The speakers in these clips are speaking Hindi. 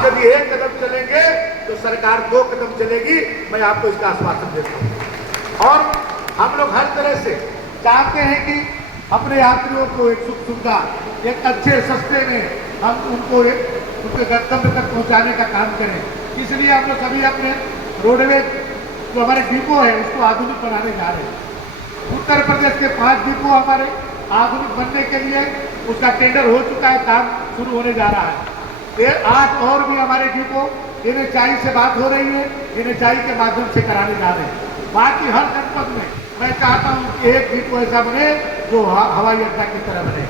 आप यदि एक कदम चलेंगे तो सरकार 2 कदम चलेगी, मैं आपको इसका आश्वासन देता हूं। और हम लोग हर तरह से चाहते हैं कि अपने यात्रियों को एक सुख सुविधा, एक अच्छे सस्ते में हम उनको उनके गंतव्य तक पहुंचाने का काम करें। इसलिए हम लोग सभी अपने रोडवेज जो हमारे डिपो है उसको आधुनिक बनाने जा रहे हैं। उत्तर प्रदेश के 5 डिपो हमारे आधुनिक बनने के लिए उसका टेंडर हो चुका है, काम शुरू होने जा रहा है। 8 और भी हमारे डिपो NHAI से बात हो रही है, NHAI के माध्यम से कराने जा रहे हैं। बाकी हर जनपद में मैं चाहता हूं कि एक डिपो ऐसा बने जो हवाई अड्डा की तरह बने।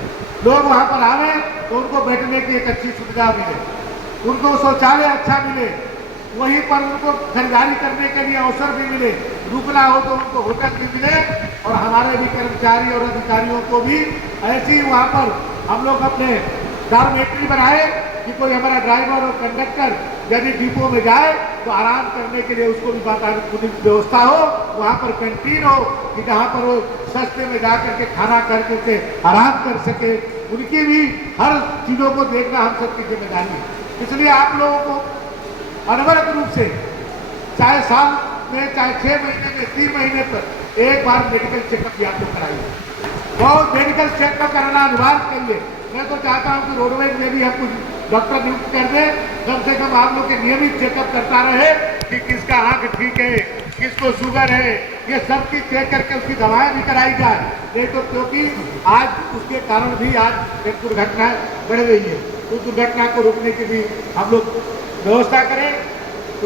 लोग वहां पर आवे तो उनको बैठने की एक अच्छी सुविधा मिले, उनको शौचालय अच्छा मिले, वहीं पर उनको खरीदारी करने के लिए अवसर भी मिले, रुकना हो तो उनको होटल भी मिले। और हमारे भी कर्मचारी और अधिकारियों को भी ऐसी वहाँ पर हम लोग अपने डॉर्मेट्री बनाए कि कोई हमारा ड्राइवर और कंडक्टर यदि डिपो में जाए तो आराम करने के लिए उसको भी वातानुकूलित व्यवस्था हो, वहाँ पर कैंटीन हो कि जहाँ पर वो सस्ते में जा करके खाना करके आराम कर सके। उनकी भी हर चीज़ों को देखना हम सबकी जिम्मेदारी है। इसलिए आप लोगों को अनवरत रूप से चाहे साल में चाहे 6 महीने में 3 महीने पर एक बार मेडिकल चेकअप भी आप लोग कराइए। बहुत मेडिकल चेकअप कराना अनिवार्य करिए। मैं तो चाहता हूं कि रोडवेज में भी हम कुछ डॉक्टर नियुक्त कर दें, कम से कम आप लोग के नियमित चेकअप करता रहे कि किसका आंख ठीक है, किसको शुगर है, ये सब चीज चेक करके उसकी दवाएं भी कराई जाए। नहीं तो क्योंकि आज उसके कारण भी आज एक दुर्घटना बढ़ रही है, उस दुर्घटना को रोकने की भी हम लोग व्यवस्था करें।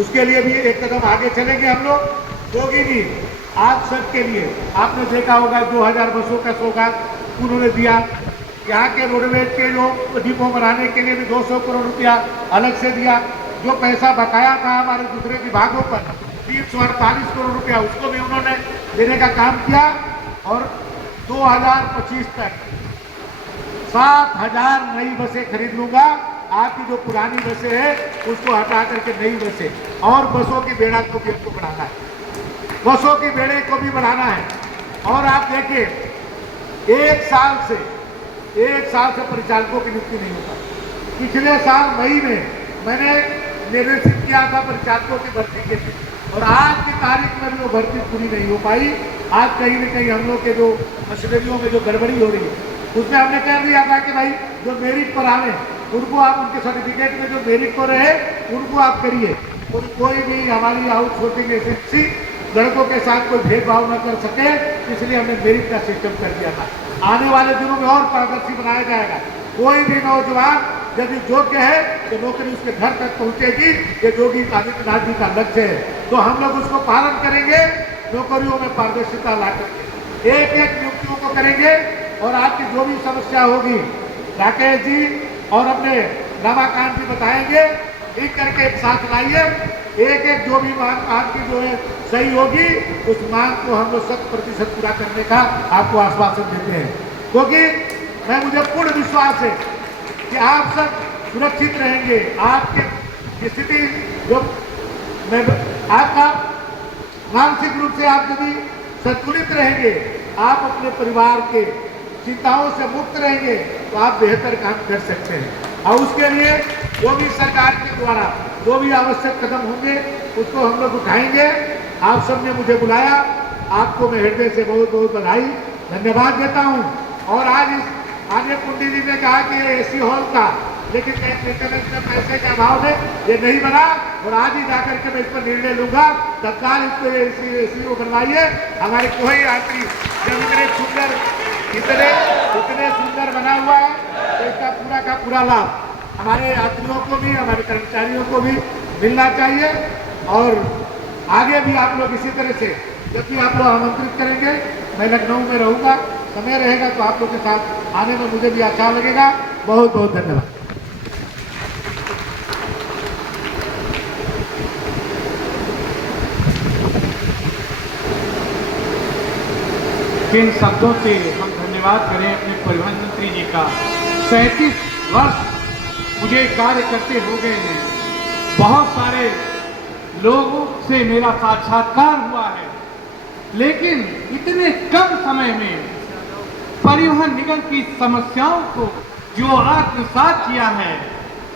उसके लिए भी एक कदम आगे चलेंगे हम लोग। योगी जी आप सबके लिए आपने देखा होगा 2000 बसों का सौगात उन्होंने दिया। यहाँ के रोडवेज के जो डिपो बनाने के लिए भी 200 करोड़ रुपया अलग से दिया। जो पैसा बकाया था हमारे दूसरे विभागों पर 348 करोड़ रुपया उसको भी उन्होंने देने का काम किया। और 2025 तक 7000 नई बसें खरीद लूंगा। आपकी जो पुरानी बसें हैं उसको हटा करके नई बसें और बसों की बेड़ा को भी हमको बढ़ाना है, बसों की बेड़े को भी बढ़ाना है। और आप देखिए एक साल से परिचालकों की नियुक्ति नहीं होता। पिछले साल मई में मैंने निर्देशित किया था परिचालकों की भर्ती के लिए और आज की तारीख में भी वो भर्ती पूरी नहीं हो पाई। आज कहीं न कहीं हम लोग के जो मशीनरियों में जो गड़बड़ी हो रही है उसमें हमने कह दिया था कि भाई जो मेरिट पर आवे उनको आप, उनके सर्टिफिकेट में जो मेरिट पर रहे उनको आप करिए। कोई भी हमारी आउटसोर्सिंग एजेंसी लड़कों के साथ कोई भेदभाव न कर सके, इसलिए हमने मेरिट का सिस्टम कर दिया था। आने वाले दिनों में और पारदर्शी बनाया जाएगा। कोई भी नौजवान यदि योग्य है तो नौकरी उसके घर तक पहुंचेगी। ये योगी आदित्यनाथ जी का लक्ष्य है, तो हम लोग उसको पालन करेंगे। नौकरियों में पारदर्शिता ला करके एक नियुक्तियों को करेंगे। और आपकी जो भी समस्या होगी राकेश जी और अपने रमाकांत जी बताएंगे, एक करके एक साथ लाइए। एक जो भी मांग आपकी जो है सही होगी उस मांग को हम लोग 100% पूरा करने का आपको आश्वासन देते हैं। क्योंकि मुझे पूर्ण विश्वास है कि आप सब सुरक्षित रहेंगे। आपके स्थिति जो आपका मानसिक रूप से आप यदि संतुलित रहेंगे, आप अपने परिवार के चिंताओं से मुक्त रहेंगे तो आप बेहतर काम कर सकते हैं। और उसके लिए जो भी सरकार के द्वारा जो भी आवश्यक कदम होंगे उसको हम लोग उठाएंगे। आप सबने मुझे बुलाया, आपको मैं हृदय से बहुत बहुत बधाई धन्यवाद देता हूं। और आज कुंडी जी ने कहा कि एसी हॉल का, लेकिन मेंटेनेंस में पैसे के अभाव में ये नहीं बना और आज ही जाकर के मैं इस पर निर्णय लूंगा। तत्काल इसको एसी को बनवाइए। हमारे कोई यात्री जब इतने सुंदर बना हुआ है तो इसका पूरा का पूरा लाभ हमारे यात्रियों को भी, हमारे कर्मचारियों को भी मिलना चाहिए। और आगे भी आप लोग इसी तरह से जब भी आप लोग आमंत्रित करेंगे, मैं लखनऊ में रहूँगा, समय रहेगा तो आप लोग के साथ आने में मुझे भी अच्छा लगेगा। बहुत बहुत धन्यवाद। किन शब्दों से हम धन्यवाद करें अपने परिवहन मंत्री जी का। 37 वर्ष मुझे कार्य करते हो गए हैं, बहुत सारे लोगों से मेरा साक्षात्कार हुआ है, लेकिन इतने कम समय में परिवहन निगम की समस्याओं को जो आत्मसात किया है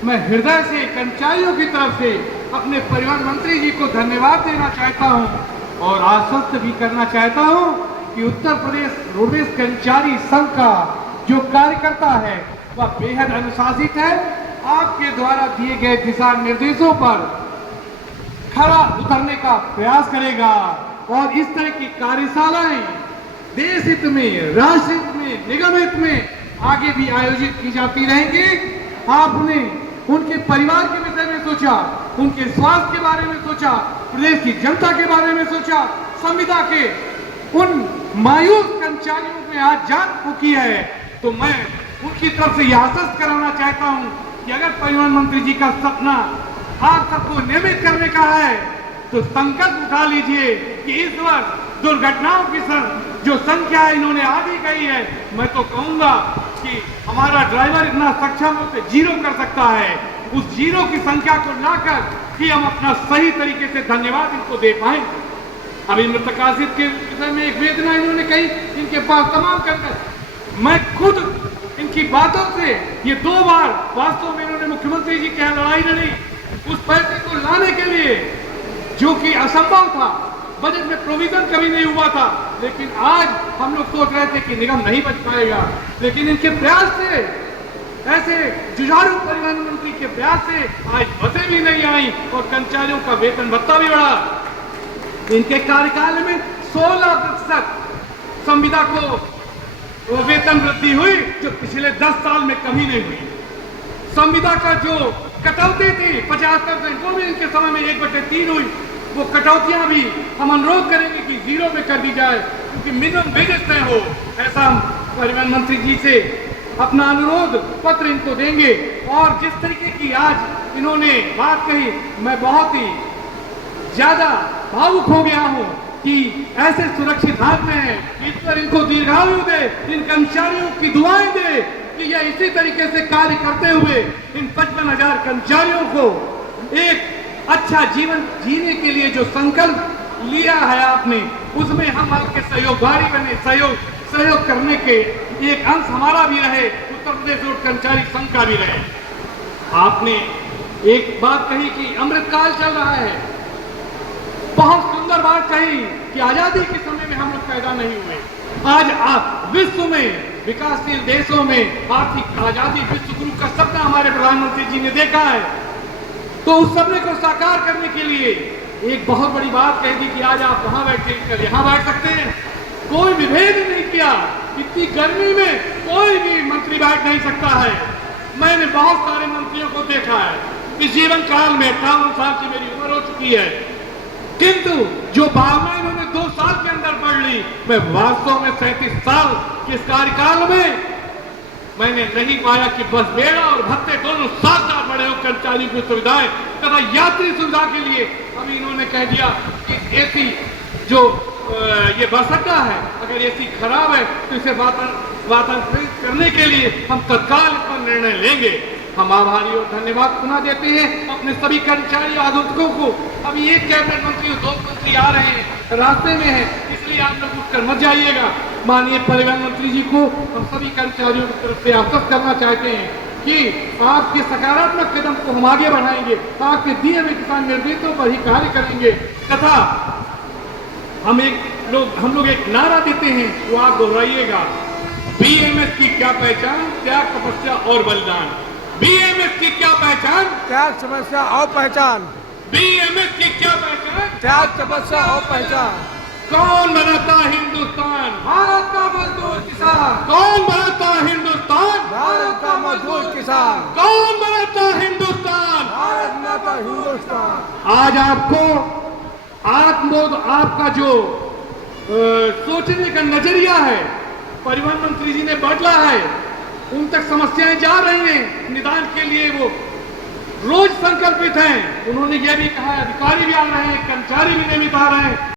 मैं हृदय से कर्मचारियों की तरफ से अपने परिवहन मंत्री जी को धन्यवाद देना चाहता हूं और आश्वस्त भी करना चाहता हूं कि उत्तर प्रदेश रोडवेज कर्मचारी संघ का जो कार्यकर्ता है वह बेहद अनुशासित है। आपके द्वारा दिए गए दिशा निर्देशों पर खरा उतरने का प्रयास करेगा और इस तरह की कार्यशालाएं देश हित में, राष्ट्र हित में, निगम हित में आगे भी आयोजित की जाती रहेंगी। आपने उनके परिवार के विषय में सोचा, उनके स्वास्थ्य के बारे में सोचा, प्रदेश की जनता के बारे में सोचा, संविदा के उन मायूस कर्मचारियों में आज जान फूकी है, तो मैं उनकी तरफ से यह आश्वस्त कराना चाहता हूं कि अगर परिवहन मंत्री जी का सपना आप सबको नियमित करने का है तो संकल्प उठा लीजिए कि इस वर्ष दुर्घटनाओं की जो संख्या है इन्होंने आधी कही है। मैं तो कहूंगा कि हमारा ड्राइवर इतना सक्षम हो कि जीरो कर सकता है, उस जीरो की संख्या को लाकर कि हम अपना सही तरीके से धन्यवाद इनको दे पाएंगे। अभी मृतकाशित के विषय में एक वेदना इन्होंने कही, इनके पास तमाम कर मैं खुद इनकी बातों से ये 2 बार वास्तव में इन्होंने मुख्यमंत्री जी की लड़ाई लड़ी उस पैसे को लाने के लिए जो कि असंभव था, बजट में प्रोविजन कभी नहीं हुआ था, लेकिन आज हम लोग सोच रहे थे कि निगम नहीं बच पाएगा, लेकिन इनके प्रयास से, ऐसे जुझारू परिवहन मंत्री के प्रयास से आज बसें भी नहीं आई और कर्मचारियों का वेतन भत्ता भी बढ़ा। इनके कार्यकाल में 16% संविदा को वेतन वृद्धि हुई जो पिछले 10 साल में कभी नहीं हुई। संविदा का जो कटौती थी 50%, वो भी इनके समय में 1/3 हुई। वो कटौतियां भी हम अनुरोध करेंगे कि 0 में कर दी जाए, क्योंकि मिनिमम वेजेस तय हो। ऐसा हम परिवहन मंत्री जी से अपना अनुरोध पत्र इनको देंगे। और जिस तरीके की आज इन्होंने बात कही, मैं बहुत ही ज्यादा भावुक हो गया हूं कि ऐसे सुरक्षित हाथ में है, ईश्वर इनको दीर्घायु दे, इन कर्मचारियों की दुआएं दे कि यह इसी तरीके से कार्य करते हुए इन 55,000 कर्मचारियों को एक अच्छा जीवन जीने के लिए जो संकल्प लिया है आपने, उसमें हम आपके सहयोगकारी बने, सहयोग करने के एक अंश हमारा भी रहे, उत्तर प्रदेश रोड कर्मचारी संघ का भी रहे। आपने एक बात कही कि अमृतकाल चल रहा है, बहुत सुंदर बात कही कि आजादी के समय में हम लोग पैदा नहीं हुए। आज आप विश्व में, विकासशील देशों में आर्थिक आजादी विश्व गुरु का सपना हमारे प्रधानमंत्री जी ने देखा है, तो उस सपने को साकार करने के लिए एक बहुत बड़ी बात कह दी कि आज आप वहां बैठे, कल यहां बैठ सकते हैं। कोई विभेद नहीं किया, इतनी गर्मी में कोई भी मंत्री बैठ नहीं सकता है। मैंने बहुत सारे मंत्रियों को देखा है, इस जीवन काल में 58 साल की मेरी उम्र हो चुकी है, किंतु जो भावना इन्होंने 2 साल के अंदर पढ़ ली, मैं वास्तव में 37 साल के इस कार्यकाल में मैंने नहीं पाया कि बस बेड़ा और भत्ते दोनों साथ साथ बढ़े हो कर्मचारियों की सुविधाएं तथा यात्री सुविधा के लिए। अभी इन्होंने कह दिया कि एसी जो ये बस अड्डा है, अगर एसी खराब है तो इसे वातानुकूलित करने के लिए हम तत्काल इस पर निर्णय लेंगे। हम आभारी और धन्यवाद पुनः देते हैं अपने सभी कर्मचारी आगंतुकों को। अभी एक कैबिनेट मंत्री और 2 मंत्री आ रहे हैं, रास्ते में है, इसलिए आप लोग उठकर मत जाइएगा। माननीय परिवहन मंत्री जी को हम सभी कर्मचारियों की तरफ से आश्वस्त करना चाहते हैं कि आपके सकारात्मक कदम को हम आगे बढ़ाएंगे, आपके दिए हुए दिशा निर्देशों पर ही कार्य करेंगे तथा हम लोग एक नारा देते हैं, वो आप दोहराइएगा। बीएमएस की क्या पहचान, त्याग, तपस्या और बलिदान। बीएमएस की क्या पहचान, त्याग, तपस्या और पहचान। बीएमएस की क्या पहचान, त्याग, तपस्या और पहचान। कौन बनाता हिंदुस्तान, भारत का मजदूर किसान। कौन बनाता हिंदुस्तान, भारत का मजदूर किसान। कौन बनाता हिंदुस्तान, भारत माता हिंदुस्तान। आज आपको आत्मबोध, आपका जो सोचने का नजरिया है परिवहन मंत्री जी ने बदला है, उन तक समस्याएं जा रही हैं, निदान के लिए वो रोज संकल्पित हैं। उन्होंने यह भी कहा, अधिकारी भी आ रहे हैं, कर्मचारी भी नियमित आ रहे हैं।